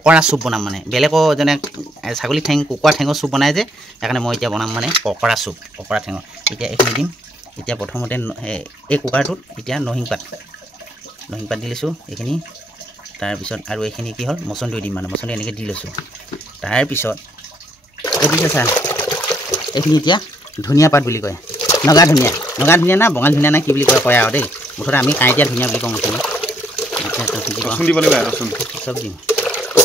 পকৰা চুপ বনাম মানে বেলেগৰ যেনে ছাগলী ঠেং কুকুৰা ঠেঙৰ চুপ বনাই যে সেইকাৰণে মই এতিয়া বনাম মানে পকৰা চুপ পকৰা ঠেঙৰ এতিয়া এইখিনি দিম এতিয়া প্ৰথমতে এই কুকাৰটোত এতিয়া নৰসিংহ পাত দি লৈছোঁ এইখিনি তাৰপিছত আৰু এইখিনি কি হ'ল মচন্দৰী দিম মানে মচন্দৰী এনেকৈ দি লৈছোঁ তাৰপিছত এইটো চা এইখিনি এতিয়া ধনিয়া পাত বুলি কয় নগা ধনিয়া না বঙালী ধনিয়া না কি বুলি কয় আৰু দেই মুঠতে আমি কাঁইটীয়া ধনিয়া বুলি কওঁ চব দিম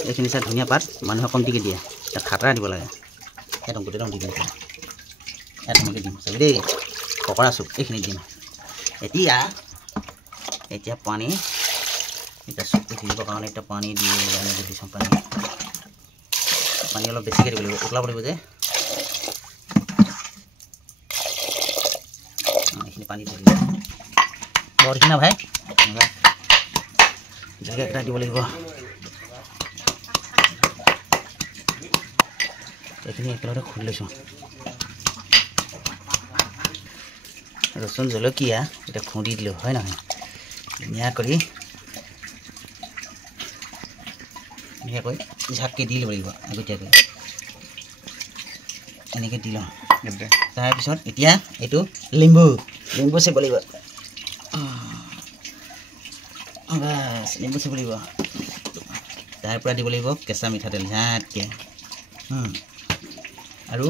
এইখিনি চাই ধনিয়া পাত মানুহে কমটিকৈ দিয়ে তাত খাতৰা দিব লাগে একদম গোটেইদম দি দিম এনেকৈ দিম চাবি দেই পকৰা চুপ এইখিনি দিম এতিয়া পানী এতিয়া চুপটো সিজিবৰ কাৰণে এতিয়া পানী দি এনেকৈ দিছোঁ পানী অলপ বেছিকৈ দিব লাগিব উতলাব লাগিব যে এইখিনি পানী দি দিব বৰখিনি না ভাই জেগা দিব লাগিব এইখিনি একেলগতে খুলি লৈছোঁ ৰচুন জলকীয়া এতিয়া খুন্দি দিলোঁ হয় নহয় ধুনীয়াকৈ ঝাককৈ দি ল'ব লাগিব আগতীয়াকৈ এনেকৈ দি লওঁ তাৰপিছত এতিয়া এইটো লিম্বু চেপ লাগিব বাছ লিম্বু চেপ লাগিব তাৰপৰা দিব লাগিব কেঁচা মিঠাতেল ঝাটকৈ আৰু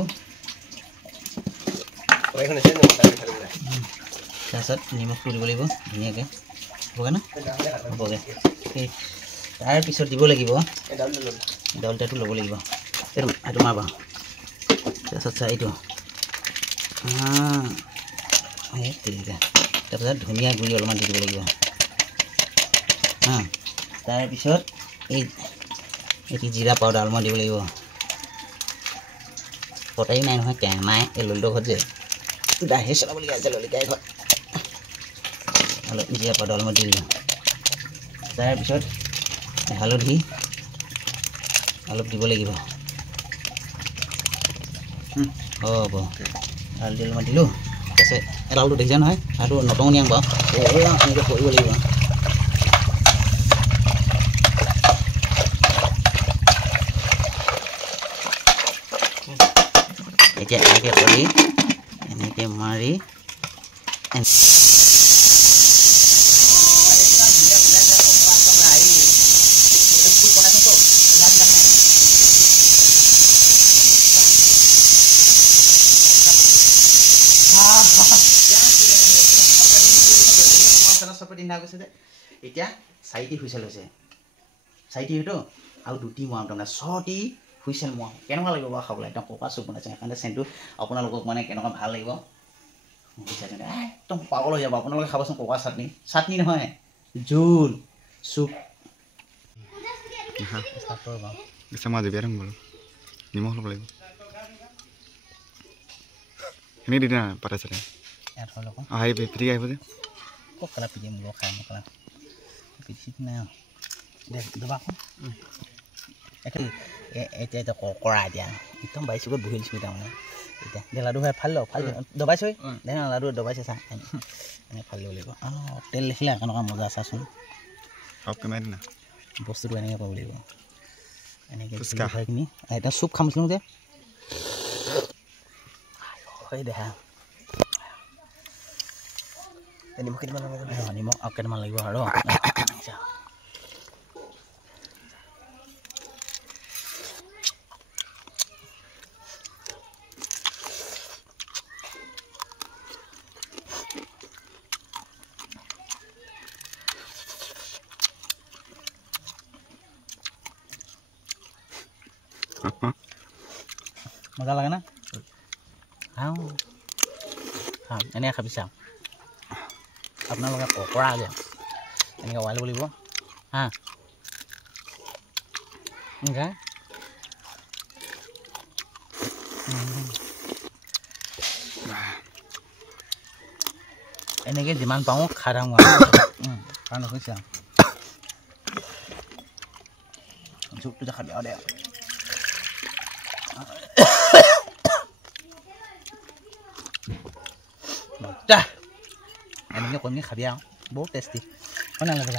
তাৰপিছত নিমখটো দিব লাগিব ধুনীয়াকৈ হ'বগৈ ন হ'বগৈ তাৰপিছত দিব লাগিব দাউলটাটো ল'ব লাগিব এইটো মাৰবা তাৰপিছত চা এইটো তাৰপিছত ধনিয়া গুড়ি অলপমান দি দিব লাগিব তাৰপিছত এইটো জিৰা পাউডাৰ অলপমান দিব লাগিব কটাৰী নাই নহয় কেং নাই এই ললিতৰ ঘৰত যে দাহে চলাবলগীয়া আছে ললিতাই ঘৰত অলপ জিৰা পাউডাৰ অলপমান দি দিলোঁ তাৰপিছত হালধি অলপ দিব লাগিব হ'ব হালধি অলপমান দিলোঁ তাৰপিছত এডালটো দেখিছে নহয় আৰু নটঙনি আং বাৰু এনেকৈ কৰিব লাগিব এতিয়া এনেকৈ কৰি এনেকৈ মাৰি এতিয়া 4টি হুইচেল হৈছে 4টি হয়তো আৰু 2টি মোৱাম তাৰমানে 6টি হুইচেল মোৱাম কেনেকুৱা লাগিব বাৰু খাবলৈ একদম পকা চুপ বনাইছে সেইকাৰণে চেণ্টটো আপোনালোকক মানে কেনেকুৱা ভাল লাগিব একদম পাগল হৈ যাব আপোনালোকে খাবচোন পকা চাটনি নহয় জোল চুপ নিমখ ল'ব লাগিব এনেই দি দিয়া পাতে চাতে পিটিকা আহিব যে কলা পিটি মূল খাই মকলা পিঠি নাই দবাখন এতিয়া কৰা এতিয়া একদম বাইচুকত বহি দিছোঁ তাৰমানে এতিয়া লাডু ভাই ফালি লওক ফালি দবাইছোঁ লাডু দবাইছে চা এনেকৈ ফালি দিব লাগিব তেল দেখিলে কেনেকুৱা মজা চাচোন বস্তুটো এনেকৈ পাব লাগিব এনেকৈ খিনি এতিয়া চুপ খামছিলোঁ যে দেখা নিমখ কেইটামান নিমখ আৰু কেইটামান লাগিব আৰু মজা লাগে না এনেকৈ খাবি চাওঁ আপোনালোকে পকৰা যে এনেকৈ ওৱাই ল'ব লাগিব এনেকৈ যিমান পাওঁ খাই থাকোঁ কাৰণ হৈছে জোকটো যে খাবি আৰু দে এনেকৈ কৰি খাবি আৰু বহুত টেষ্টি হয় নালাগে